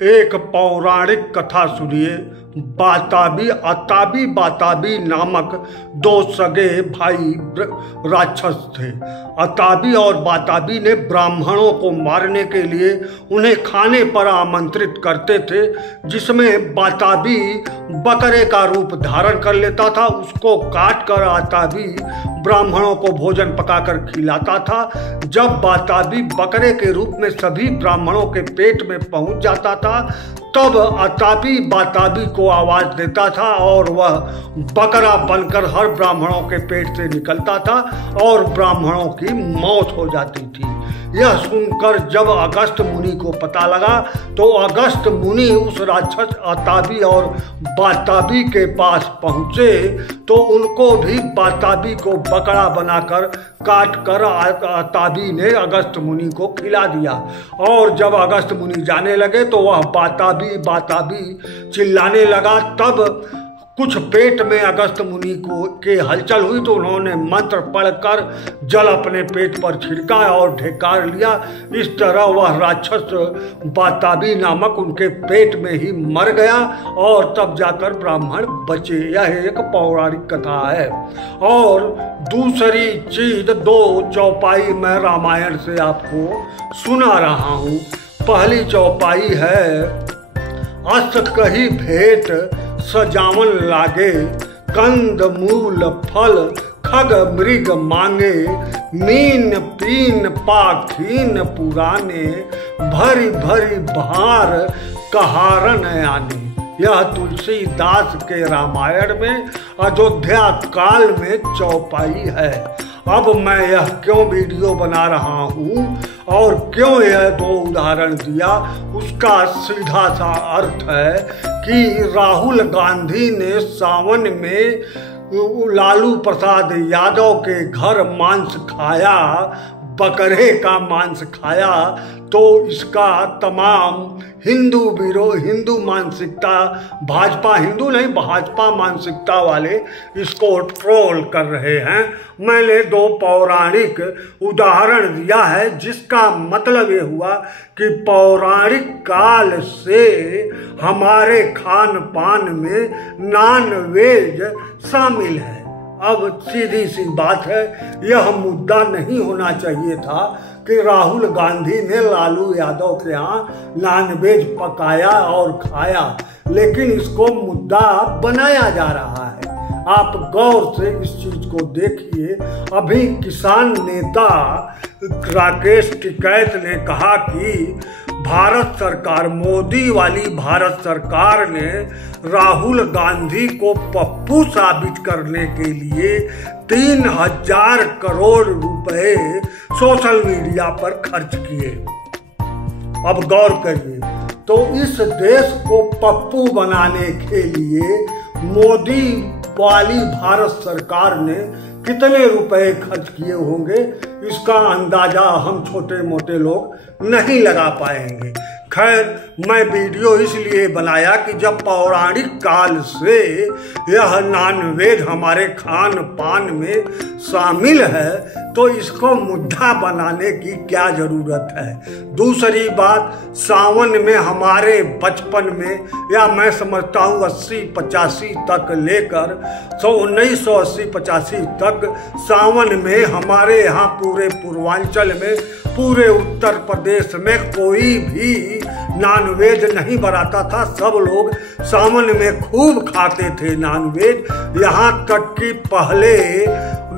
एक पौराणिक कथा सुनिए। अताबी बाताबी नामक दो सगे भाई राक्षस थे। अताबी और बाताबी ने ब्राह्मणों को मारने के लिए उन्हें खाने पर आमंत्रित करते थे, जिसमें बाताबी बकरे का रूप धारण कर लेता था। उसको काट कर अताबी ब्राह्मणों को भोजन पकाकर खिलाता था। जब बाताबी बकरे के रूप में सभी ब्राह्मणों के पेट में पहुंच जाता था, तब अताबी बाताबी को आवाज देता था और वह बकरा बनकर हर ब्राह्मणों के पेट से निकलता था और ब्राह्मणों की मौत हो जाती थी। यह सुनकर जब अगस्त्य मुनि को पता लगा, तो अगस्त्य मुनि उस राक्षस अताबी और बाताबी के पास पहुंचे, तो उनको भी बाताबी को बकरा बनाकर काट कर अताबी ने अगस्त्य मुनि को खिला दिया। और जब अगस्त्य मुनि जाने लगे, तो वह बाताबी चिल्लाने लगा। तब कुछ पेट में अगस्त्य मुनि के हलचल हुई, तो उन्होंने मंत्र पढ़कर जल अपने पेट पर छिड़का और ढेकार लिया। इस तरह वह राक्षस बाताबी नामक उनके पेट में ही मर गया और तब जाकर ब्राह्मण बचे। यह एक पौराणिक कथा है। और दूसरी चीज, दो चौपाई मैं रामायण से आपको सुना रहा हूँ। पहली चौपाई है, अस कही भेंट सजावन लागे, कंद मूल फल खग मृग मांगे, मीन पीन पाखीन पुराने, भरी भरी भार कहारन आने। यह तुलसीदास के रामायण में अयोध्या काल में चौपाई है। अब मैं यह क्यों वीडियो बना रहा हूँ और क्यों यह दो उदाहरण दिया, उसका सीधा सा अर्थ है कि राहुल गांधी ने सावन में लालू प्रसाद यादव के घर मांस खाया, बकरे का मांस खाया, तो इसका तमाम हिंदू मानसिकता, भाजपा हिंदू नहीं भाजपा मानसिकता वाले इसको ट्रोल कर रहे हैं। मैंने दो पौराणिक उदाहरण दिया है, जिसका मतलब ये हुआ कि पौराणिक काल से हमारे खान पान में नॉन वेज शामिल है। अब सीधी सी बात है, यह मुद्दा नहीं होना चाहिए था कि राहुल गांधी ने लालू यादव के यहाँ नॉनवेज पकाया और खाया, लेकिन इसको मुद्दा बनाया जा रहा है। आप गौर से इस चीज को देखिए। अभी किसान नेता राकेश टिकैत ने कहा कि भारत सरकार, मोदी वाली भारत सरकार ने राहुल गांधी को पप्पू साबित करने के लिए 3000 करोड़ रुपए सोशल मीडिया पर खर्च किए। अब गौर करिए, तो इस देश को पप्पू बनाने के लिए मोदी वाली भारत सरकार ने कितने रुपए खर्च किए होंगे, इसका अंदाजा हम छोटे मोटे लोग नहीं लगा पाएंगे। खैर, मैं वीडियो इसलिए बनाया कि जब पौराणिक काल से यह नॉनवेज हमारे खान पान में शामिल है, तो इसको मुद्दा बनाने की क्या जरूरत है। दूसरी बात, सावन में हमारे बचपन में, या मैं समझता हूँ 80-85 तक लेकर 1980-85 तक सावन में हमारे यहाँ पूरे पूर्वांचल में, पूरे उत्तर प्रदेश में कोई भी नॉनवेज नहीं बनाता था। सब लोग सावन में खूब खाते थे नॉनवेज। यहाँ तक कि पहले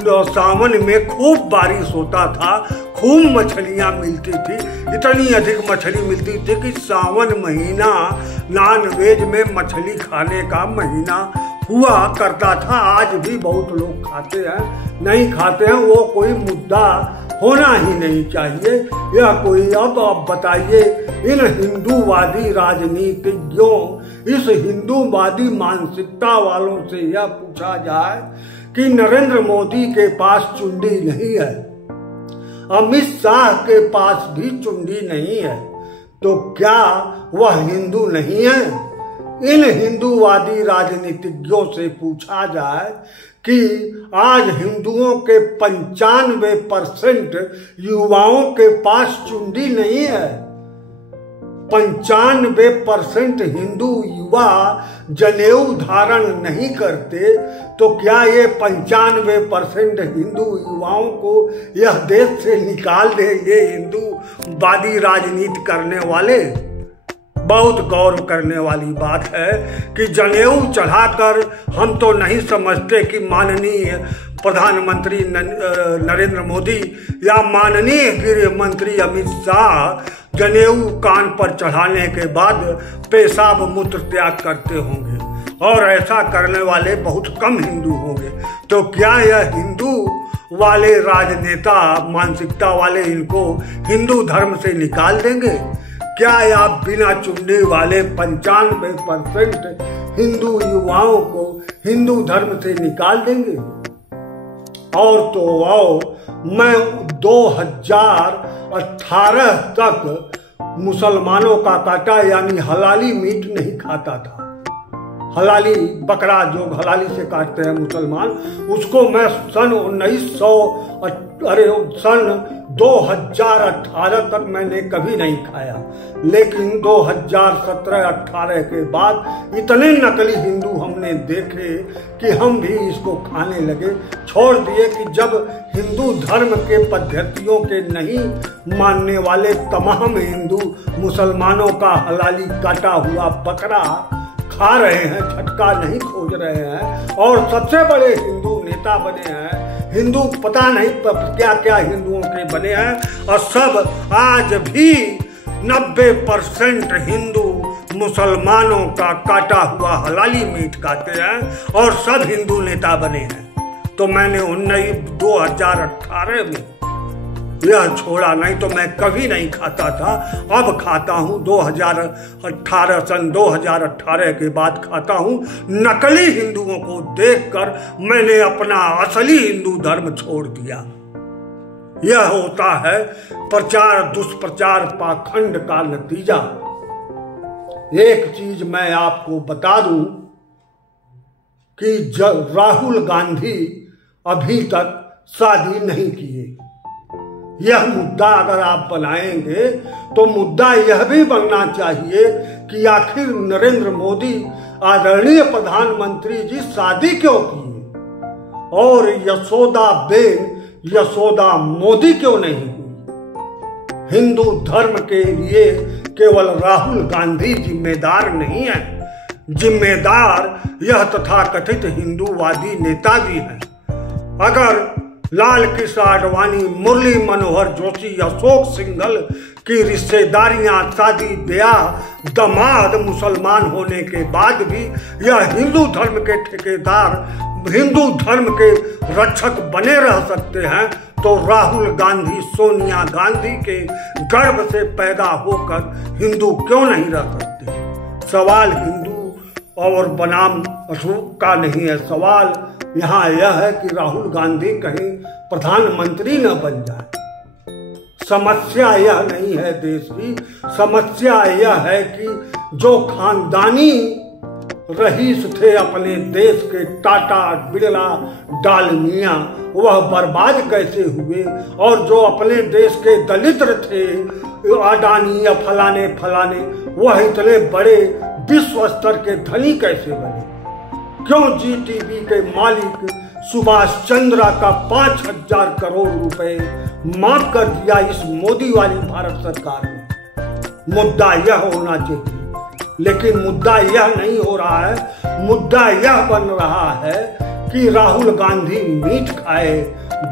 सावन में खूब बारिश होता था, खूब मछलियाँ मिलती थी, इतनी अधिक मछली मिलती थी कि सावन महीना नॉनवेज में मछली खाने का महीना हुआ करता था। आज भी बहुत लोग खाते हैं, नहीं खाते हैं, वो कोई मुद्दा होना ही नहीं चाहिए। यह कोई, अब आप बताइए, इन हिंदूवादी राजनीतिज्ञों, इस हिंदूवादी मानसिकता वालों से यह पूछा जाए कि नरेंद्र मोदी के पास चुंडी नहीं है, अमित शाह के पास भी चुंडी नहीं है, तो क्या वह हिंदू नहीं है? इन हिंदूवादी राजनीतिज्ञों से पूछा जाए कि आज हिंदुओं के 95% युवाओं के पास चुंडी नहीं है, 95% हिंदू युवा जनेऊ धारण नहीं करते, तो क्या ये 95% हिंदू युवाओं को यह देश से निकाल देंगे हिंदूवादी राजनीति करने वाले? बहुत गौर करने वाली बात है कि जनेऊ चढ़ाकर हम तो नहीं समझते कि माननीय प्रधानमंत्री नरेंद्र मोदी या माननीय गृह मंत्री अमित शाह जनेऊ कान पर चढ़ाने के बाद पेशाब मूत्र त्याग करते होंगे, और ऐसा करने वाले बहुत कम हिंदू होंगे। तो क्या यह हिंदू वाले राजनेता मानसिकता वाले इनको हिंदू धर्म से निकाल देंगे? क्या आप बिना चुनने वाले 95% हिंदू युवाओं को हिंदू धर्म से निकाल देंगे? और तो आओ, मैं 2018 तक मुसलमानों का काटा यानी हलाली मीट नहीं खाता था। हलाली बकरा जो हलाली से काटते हैं मुसलमान, उसको मैं सन 2018 तक मैंने कभी नहीं खाया। लेकिन 2017-18 के बाद इतने नकली हिंदू हमने देखे कि हम भी इसको खाने लगे, छोड़ दिए कि जब हिंदू धर्म के पद्धतियों के नहीं मानने वाले तमाम हिंदू मुसलमानों का हलाली काटा हुआ बकरा खा रहे हैं, झटका नहीं खोज रहे हैं, और सबसे बड़े हिंदू नेता बने हैं। हिंदू पता नहीं क्या क्या हिंदुओं के बने हैं, और सब आज भी 90% हिंदू मुसलमानों का काटा हुआ हलाली मीट खाते हैं और सब हिंदू नेता बने हैं। तो मैंने 2018 में यह छोड़ा, नहीं तो मैं कभी नहीं खाता था। अब खाता हूँ 2018 के बाद खाता हूँ। नकली हिंदुओं को देखकर मैंने अपना असली हिंदू धर्म छोड़ दिया। यह होता है प्रचार दुष्प्रचार पाखंड का नतीजा। एक चीज मैं आपको बता दूं कि राहुल गांधी अभी तक शादी नहीं किए। यह मुद्दा अगर आप बनाएंगे तो मुद्दा यह भी बनना चाहिए कि आखिर नरेंद्र मोदी आदरणीय प्रधानमंत्री जी शादी क्यों किए और यशोदा मोदी क्यों नहीं हुई। हिंदू धर्म के लिए केवल राहुल गांधी जिम्मेदार नहीं है, जिम्मेदार यह तथाकथित हिंदूवादी नेता भी हैं। अगर लाल कृष्ण आडवाणी, मुरली मनोहर जोशी, अशोक सिंघल की रिश्तेदारियां, शादी ब्याह, दामाद मुसलमान होने के बाद भी यह हिंदू धर्म के ठेकेदार, हिंदू धर्म के रक्षक बने रह सकते हैं, तो राहुल गांधी सोनिया गांधी के गर्भ से पैदा होकर हिंदू क्यों नहीं रह सकते। सवाल हिंदू और बनाम रूप का नहीं है, सवाल यहाँ यह है कि राहुल गांधी कहीं प्रधानमंत्री न बन जाए। समस्या यह नहीं है देश की, समस्या यह है कि जो खानदानी रईस थे अपने देश के, टाटा, बिरला, डालमिया, वह बर्बाद कैसे हुए, और जो अपने देश के दलित थे, अडानी या फलाने फलाने, वह इतने बड़े विश्व स्तर के धनी कैसे बने। क्यों जीटीबी के मालिक सुभाष चंद्र का 5000 करोड़ रुपए माफ कर दिया इस मोदी वाली भारत सरकार ने। मुद्दा यह होना चाहिए, लेकिन मुद्दा यह नहीं हो रहा है। मुद्दा यह बन रहा है कि राहुल गांधी मीट खाए,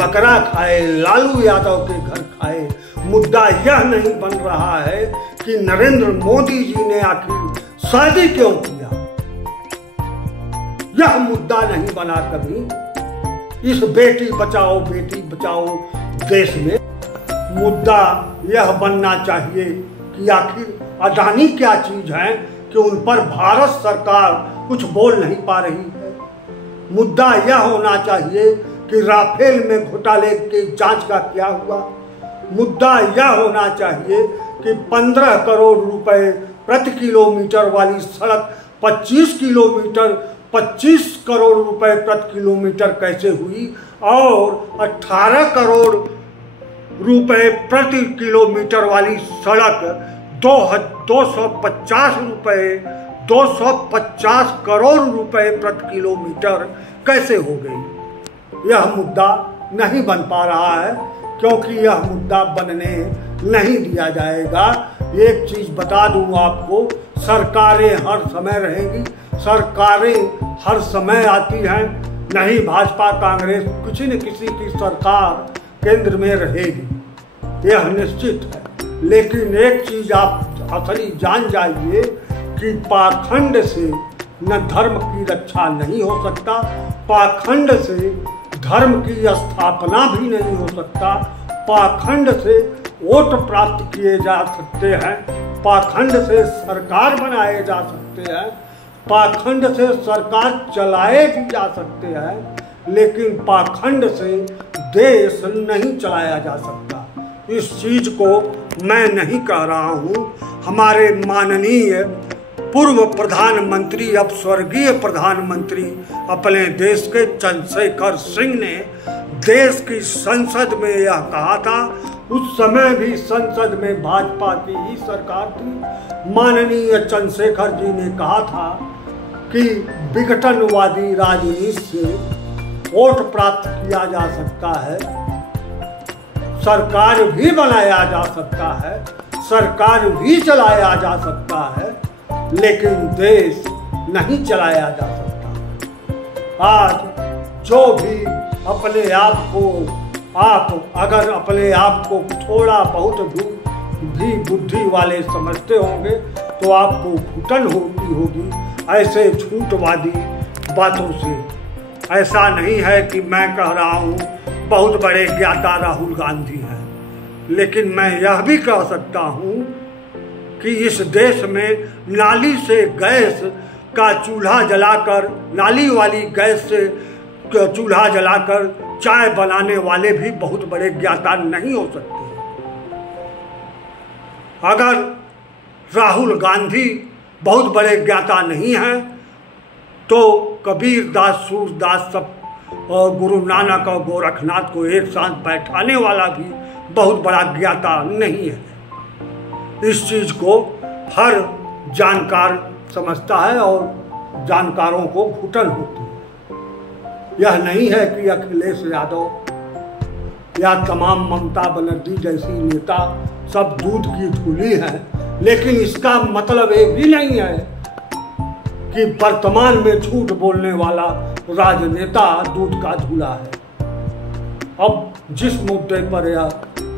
बकरा खाए, लालू यादव के घर खाए। मुद्दा यह नहीं बन रहा है कि नरेंद्र मोदी जी ने आखिर शादी क्यों किया। यह मुद्दा नहीं बना कभी इस बेटी बचाओ देश में। मुद्दा यह बनना चाहिए कि आखिर अडानी क्या चीज है कि उन पर भारत सरकार कुछ बोल नहीं पा रही है। मुद्दा यह होना चाहिए कि राफेल में घोटाले की जांच का क्या हुआ। मुद्दा यह होना चाहिए कि 15 करोड़ रुपए प्रति किलोमीटर वाली सड़क 25 करोड़ रुपए प्रति किलोमीटर कैसे हुई, और 18 करोड़ रुपए प्रति किलोमीटर वाली सड़क 250 करोड़ रुपए प्रति किलोमीटर कैसे हो गई। यह मुद्दा नहीं बन पा रहा है, क्योंकि यह मुद्दा बनने नहीं दिया जाएगा। एक चीज बता दूं आपको, सरकारें हर समय रहेंगी, सरकारें हर समय आती हैं, नहीं भाजपा कांग्रेस किसी न किसी की सरकार केंद्र में रहेगी, यह निश्चित है। लेकिन एक चीज आप असली जान जाइए कि पाखंड से न धर्म की रक्षा नहीं हो सकता, पाखंड से धर्म की स्थापना भी नहीं हो सकता, पाखंड से वोट प्राप्त किए जा सकते हैं, पाखंड से सरकार बनाए जा सकते हैं, पाखंड से सरकार चलाए भी जा सकते हैं, लेकिन पाखंड से देश नहीं चलाया जा सकता। इस चीज को मैं नहीं कह रहा हूँ, हमारे माननीय पूर्व प्रधानमंत्री, अब स्वर्गीय प्रधानमंत्री अपने देश के चंद्रशेखर सिंह ने देश की संसद में यह कहा था। उस समय भी संसद में भाजपा की ही सरकार थी। माननीय चंद्रशेखर जी ने कहा था कि विघटनवादी राजनीति से वोट प्राप्त किया जा सकता है, सरकार भी बनाया जा सकता है, सरकार भी चलाया जा सकता है, लेकिन देश नहीं चलाया जा सकता। आज जो भी अपने आप को, आप अगर अपने आप को थोड़ा बहुत भी बुद्धि वाले समझते होंगे तो आपको घुटन होती होगी ऐसे झूठवादी बातों से। ऐसा नहीं है कि मैं कह रहा हूँ बहुत बड़े ज्ञाता राहुल गांधी हैं, लेकिन मैं यह भी कह सकता हूँ कि इस देश में नाली से गैस का चूल्हा जलाकर, नाली वाली गैस से चूल्हा जलाकर चाय बनाने वाले भी बहुत बड़े ज्ञाता नहीं हो सकते। अगर राहुल गांधी बहुत बड़े ज्ञाता नहीं हैं तो कबीर दास, सूरदास सब और गुरु नानक और गोरखनाथ को एक साथ बैठाने वाला भी बहुत बड़ा ज्ञाता नहीं है। इस चीज को हर जानकार समझता है और जानकारों को घुटन होती है। यह नहीं है कि अखिलेश यादव या तमाम ममता बनर्जी जैसी नेता सब दूध की धूली हैं, लेकिन इसका मतलब ये भी नहीं है कि वर्तमान में झूठ बोलने वाला राजनेता दूध का धूला है। अब जिस मुद्दे पर यह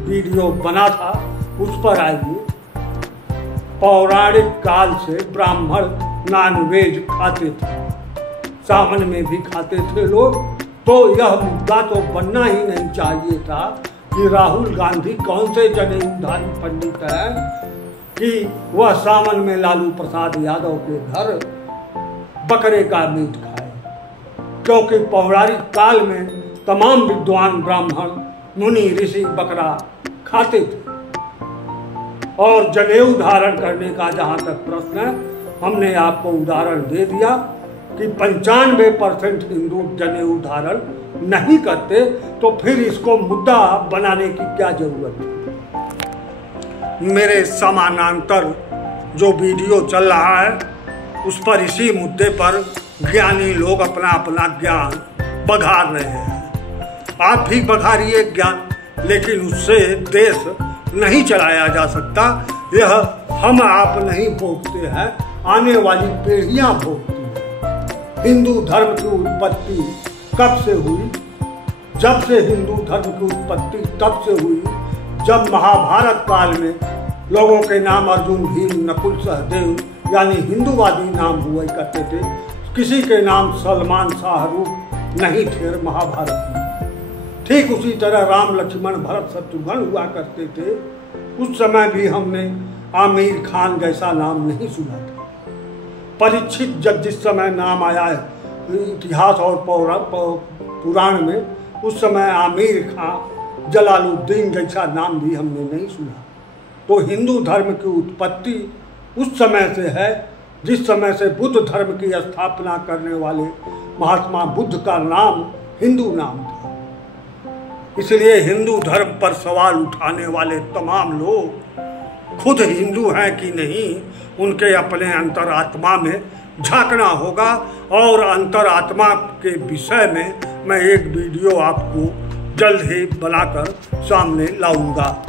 वीडियो बना था उस पर आइए। पौराणिक काल से ब्राह्मण नॉनवेज खाते थे, सावन में भी खाते थे लोग, तो यह मुद्दा तो बनना ही नहीं चाहिए था कि राहुल गांधी कौन से जनेऊधारी पंडित हैं कि वह सावन में लालू प्रसाद यादव के घर बकरे का मीट खाए, क्योंकि पौराणिक काल में तमाम विद्वान ब्राह्मण मुनि ऋषि बकरा खाते थे। और जनेऊ धारण करने का जहाँ तक प्रश्न है, हमने आपको उदाहरण दे दिया कि 95% हिंदू जनेऊ धारण नहीं करते, तो फिर इसको मुद्दा बनाने की क्या जरूरत है। मेरे समानांतर जो वीडियो चल रहा है उस पर इसी मुद्दे पर ज्ञानी लोग अपना अपना ज्ञान बघार रहे हैं। आप भी बघारिए ज्ञान, लेकिन उससे देश नहीं चलाया जा सकता। यह हम आप नहीं भोगते हैं, आने वाली पीढ़ियां भोगती हैं। हिंदू धर्म की उत्पत्ति कब से हुई? जब से हिंदू धर्म की उत्पत्ति तब से हुई जब महाभारत काल में लोगों के नाम अर्जुन, भीम, नकुल, सहदेव यानी हिंदूवादी नाम हुआ करते थे। किसी के नाम सलमान, शाहरुख नहीं थे महाभारत में। ठीक उसी तरह राम, लक्ष्मण, भरत, शत्रुघ्न हुआ करते थे। उस समय भी हमने आमिर खान जैसा नाम नहीं सुना था। परीक्षित जब जिस समय नाम आया है इतिहास और पुराण में, उस समय आमिर खान, जलालुद्दीन जैसा नाम भी हमने नहीं सुना। तो हिंदू धर्म की उत्पत्ति उस समय से है जिस समय से बुद्ध धर्म की स्थापना करने वाले महात्मा बुद्ध का नाम हिंदू नाम था। इसलिए हिंदू धर्म पर सवाल उठाने वाले तमाम लोग खुद हिंदू हैं कि नहीं, उनके अपने अंतरात्मा में झांकना होगा। और अंतरात्मा के विषय में मैं एक वीडियो आपको जल्द ही बनाकर सामने लाऊंगा।